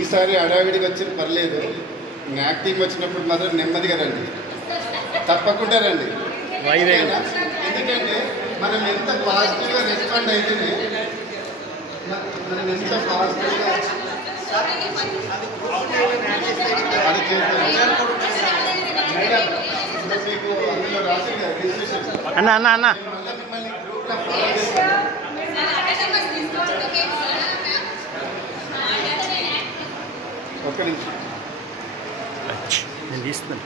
ఈసారి హడావిడికి వచ్చిన పర్లేదు, యాక్టింగ్ వచ్చినప్పుడు మాత్రం నెమ్మదిగా రండి, తప్పకుండా రండి. ఎందుకంటే మనం ఎంత పాజిటివ్గా రెస్పాండ్ అయితేనే మనం ఎంత పాజిటివ్గా అది చేస్తాం. మీకు అందులో రాసి అన్న అన్న అన్న మిమ్మల్ని గ్రూప్లో ఫాలో చేస్తాను. ఒక్క నిమిషం, నేను తీస్తున్నాను.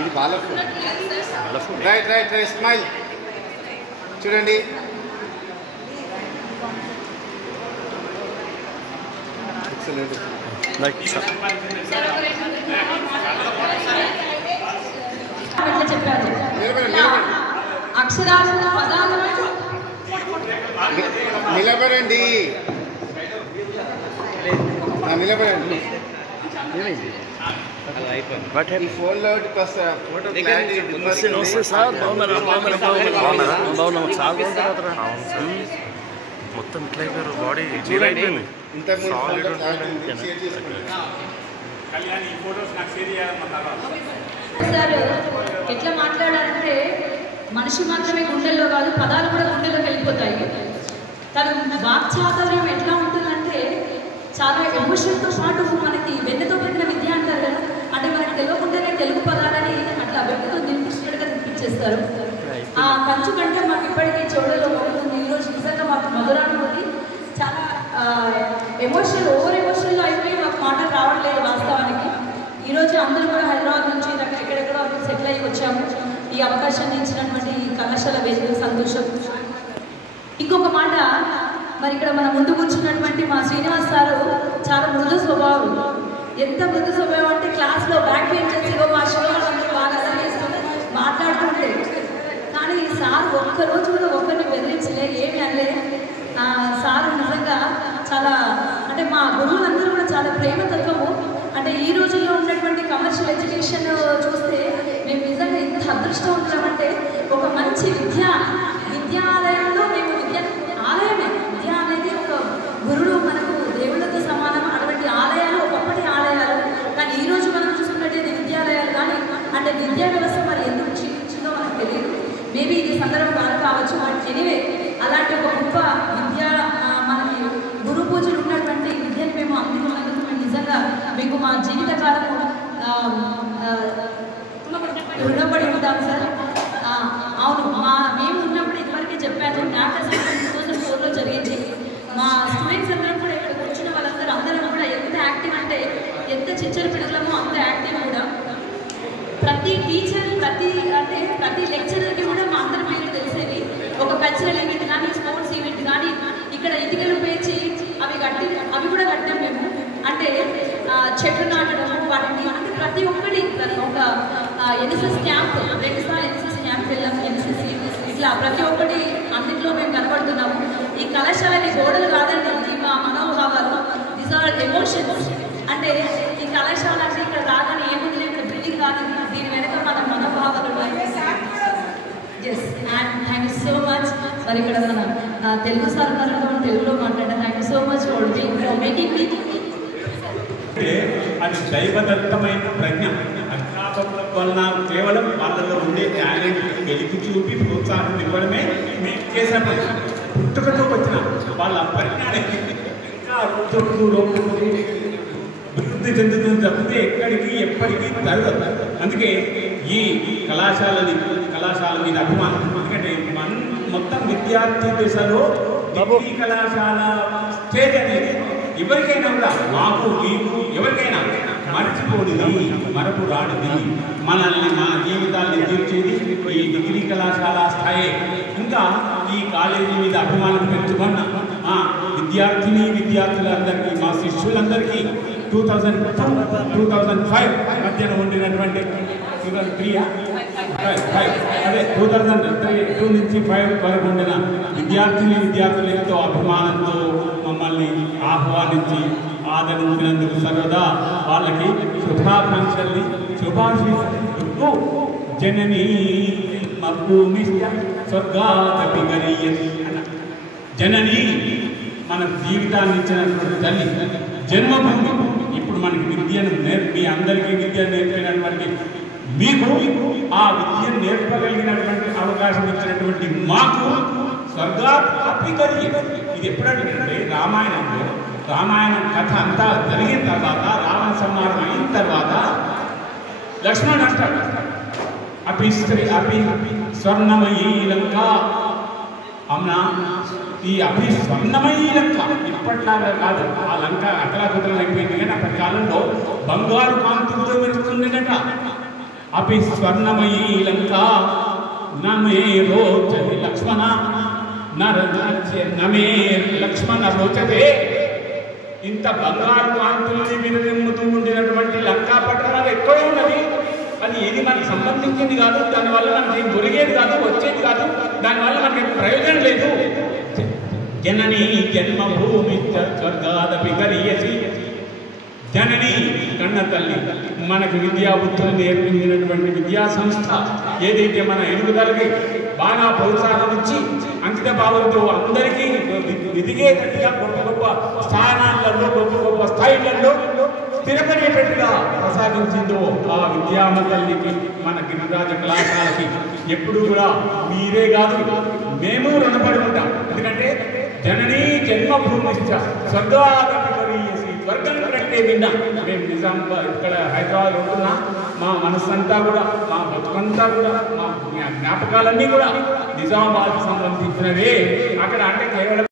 ఇది వాళ్ళ రైట్ రైట్ రైట్ స్మైల్ చూడండి. ఎక్సలెంట్. నిలబడండి, నిలబడండి. ఈ ఫోన్లో కాస్త ఫోటో మొత్తం ఇట్లా అయిపోయారు, బాడీ ఎట్లా మాట్లాడాలంటే మనిషి మాత్రమే గుండెల్లో కాదు, పదాలు కూడా గుండెల్లోకి వెళ్ళిపోతాయి. తన వాక్చాతుర్యం ఎట్లా ఉంటుందంటే చాలా ఎమోషన్తో పాటు మనకి వెన్నెతో పెట్టిన విద్య అంటారు కదా, అంటే మనకి తెలియకుండానే తెలుగు పదాలని అట్లా వెన్నెతో నింపించినట్టుగా తినిపించేస్తారు. ఆ కంచు కంటే మాకు ఇప్పటికీ చెవులలో ఉంటుంది. ఈరోజు నిజంగా మాకు మధురానుభూతి, చాలా ఎమోషనల్, ఓవర్ ఎమోషనల్లో అయిపోయి మాకు మాటలు రావట్లేదు వాస్తవానికి. ఈరోజు అందరూ కూడా హైదరాబాద్ నుంచి ఎక్కడెక్కడో సెటిల్ అయ్యి వచ్చాము. ఈ అవకాశాన్ని ఇచ్చినటువంటి ఈ కళాశాల వేదిక సంతోషం. ఇంకొక మాట, మరి ఇక్కడ మన ముందు కూర్చున్నటువంటి మా శ్రీనివాస్ సారు చాలా మృదు స్వభావం. ఎంత మృదు స్వభావం అంటే క్లాస్లో బ్యాక్ బెంచెస్ మా శివరాజు బాగా అసలు మాట్లాడుతుంటే, కానీ ఈ సార్ ఒక్కరోజు కూడా ఒక్కరిని బెదిరించలే, ఏమి అనలే. సారు నిజంగా చాలా, అంటే మా గురువులందరూ కూడా చాలా ప్రేమతత్వము. అంటే ఈ రోజుల్లో ఉన్నటువంటి కమర్షియల్ ఎడ్యుకేషన్ చూస్తే మేము నిజంగా ఎంత అదృష్టవంతులమంటే, ఒక మంచి విద్యాలయంలో మేము ఆలయమే, విద్య అనేది ఒక గురుడు మనకు దేవుళ్ళతో సమానం. అటువంటి ఆలయాలు ఒకప్పటి ఆలయాలు, కానీ ఈరోజు మనం చూసుకున్నట్టయితే విద్యాలయాలు కానీ, అంటే విద్యా వ్యవస్థ మరి ఎందుకు క్షీణించిందో మనకు తెలియదు. మేబీ ఇది సందర్భం కావచ్చు. బట్ ఎనీవే, అలాంటి ఒక గొప్ప విద్యా మనకి గురు పూజలు ఉన్నటువంటి విద్యను మేము అందుకున్నందుకు మేము నిజంగా మీకు మా జీవితకాలము రుణపడి ఉంటాం సార్. అవును, మేము ఉన్నప్పుడు ఇదివరకే చెప్పాను, నాట్ అసెస్మెంట్ 2004లో జరిగింది. మా స్టూడెంట్స్ అందరం కూడా ఇక్కడ కూర్చున్న అందరం కూడా ఎంత యాక్టివ్ అంటే, ఎంత చిచ్చర పిడుగులమో అంత యాక్టివ్ కూడా. ప్రతి టీచర్, ప్రతి లెక్చరర్కి కూడా మా అందరి పేరు తెలిసేది. ఒక కల్చరల్ ఈవెంట్ కానీ, స్పోర్ట్స్ ఈవెంట్ కానీ, ఇక్కడ ఇటుకలు పేర్చి అవి కూడా కట్టాం మేము. అంటే చెట్లు నాటడము, వాటిని అంటే ప్రతి ఒక్కటి ఒక ఎన్ఎస్ఎస్ క్యాంప్, 2 సార్లు ఎన్ఎస్ఎస్ క్యాంప్ వెళ్ళాము, ఎన్ఎస్ఎస్సి ఇట్లా ప్రతి ఒక్కటి అన్నింటిలో మేము కనబడుతున్నాము. ఈ కళాశాలని గోడలు కాదండి, ఈ మా మనోభావాలు, దీస్ ఆర్ ఎమోషన్స్. అంటే ఈ కళాశాల అంటే ఇక్కడ రాగానే ఏముంది లేదు, బిల్డింగ్ కాదు, దీని వెనక మన మనోభావాలు ఉన్నాయి. Yes, and thank you so much. మరి ఇక్కడ మన తెలుగు సార్ ఉన్నారంటే మనం తెలుగులో మాట్లాడాం. Thank you so much for making me. అది దైవదత్తమైన ప్రజ్ఞ. అధ్యాపకుల వలన కేవలం వాళ్ళలో ఉండే టాలెంట్ వెలికి చూపి ప్రోత్సాహం ఇవ్వడమే మేము చేసే పని. పుట్టుకతో వచ్చిన వాళ్ళ పరిజ్ఞానానికి ఇంకా రోజు అభివృద్ధి చెందుతుంది తప్పితే ఎక్కడికి ఎప్పటికీ తరగదు. అందుకే ఈ కళాశాల మీద అభిమానం. ఎందుకంటే మొత్తం విద్యార్థి దశలో డిగ్రీ కళాశాల స్టేజ్ అనేది ఎవరికైనా కూడా, మాకు మీకు ఎవరికైనా మర్చిపోనిది, మరపు రానిది, మనల్ని మన జీవితాన్ని తీర్చేది ఈ డిగ్రీ కళాశాల స్థాయి. ఇంకా ఈ కాలేజీ మీద అభిమానం పెంచుకున్న విద్యార్థులందరికీ, మా శిష్యులందరికీ 2002-2005 మధ్యన ఉండినటువంటి 2002 నుంచి 5 వరకు ఉండిన విద్యార్థులు ఎంతో అభిమానంతో మమ్మల్ని ఆహ్వానించి ఆదరించినందుకు సర్వదా వాళ్ళకి శుభాకాంక్షల్ని, శుభాశీస్సులు. జననీ మభూమిశ్చ స్వర్గాదపి గరీయసి. జననీ మన జీవితాన్ని ఇచ్చినటువంటి తల్లి, జన్మభూమి మనకి విద్యను మీ అందరికీ విద్య నేర్పినటువంటి మీకు ఆ విద్యను నేర్పగలిగినటువంటి అవకాశం ఇచ్చినటువంటి మాకు స్వర్గాపి కలిగి ఇది ఎప్పుడంటే రామాయణం కథ అంతా జరిగిన తర్వాత రావణ సంహారం అయిన తర్వాత లక్ష్మణుడు అంటాడు అపి స్వర్ణమయీ లంక అవునా ఈ అపి స్వర్ణమయీ లంక ఇప్పట్లాగా కాదు ఆ లంక అతలాకుతలం అయిపోయింది కానీ అప్పటి కాలంలో బంగారు కాంతులతో మెరుస్తుండేనట అపి స్వర్ణమయీ లంక నమే రోచతి లక్ష్మణ నమే లక్ష్మణ రోచతే ఇంత బంగారు కాంతుల్ని విరజిమ్ముతూ ఉండినటువంటి లంకా పట్టణం ఎక్కడే ఉన్నది అది ఏది మనకి సంబంధించింది కాదు దానివల్ల మనకి దొరికేది కాదు వచ్చేది కాదు దానివల్ల మనకి ప్రయోజనం లేదు జనని జన్మభూమి స్వర్గాదపి గరీయసి జనని కన్న తల్లి మనకు విద్యాబుద్ధులు నేర్పించినటువంటి విద్యా సంస్థ ఏదైతే మన ఎదుగుదలకి బాగా ప్రోత్సాహం ఇచ్చి అంకిత భావంతో అందరికీ ఎదిగేటట్టుగా గొప్ప గొప్ప స్థానాలలో గొప్ప స్థాయిలలో స్థిరపడేటట్టుగా ప్రసాదించిందో ఆ విద్యామ తల్లికి మన గిరిరాజ కళాశాలకి ఎప్పుడు కూడా మీరే కాదు మేము రుణపడి ఉంటాం. ఎందుకంటే జననీ జన్మభూమిశ్చ స్వర్గాదపి గరీయసి స్వర్గం కంటే విన్నా మేము నిజామాబాద్ ఇక్కడ హైదరాబాద్ ఉంటున్నా మా మనస్సంతా కూడా మా బతుకంతా కూడా మా జ్ఞాపకాలన్నీ కూడా నిజామాబాద్ సంబంధించినవే. అక్కడ అంటే కేవలం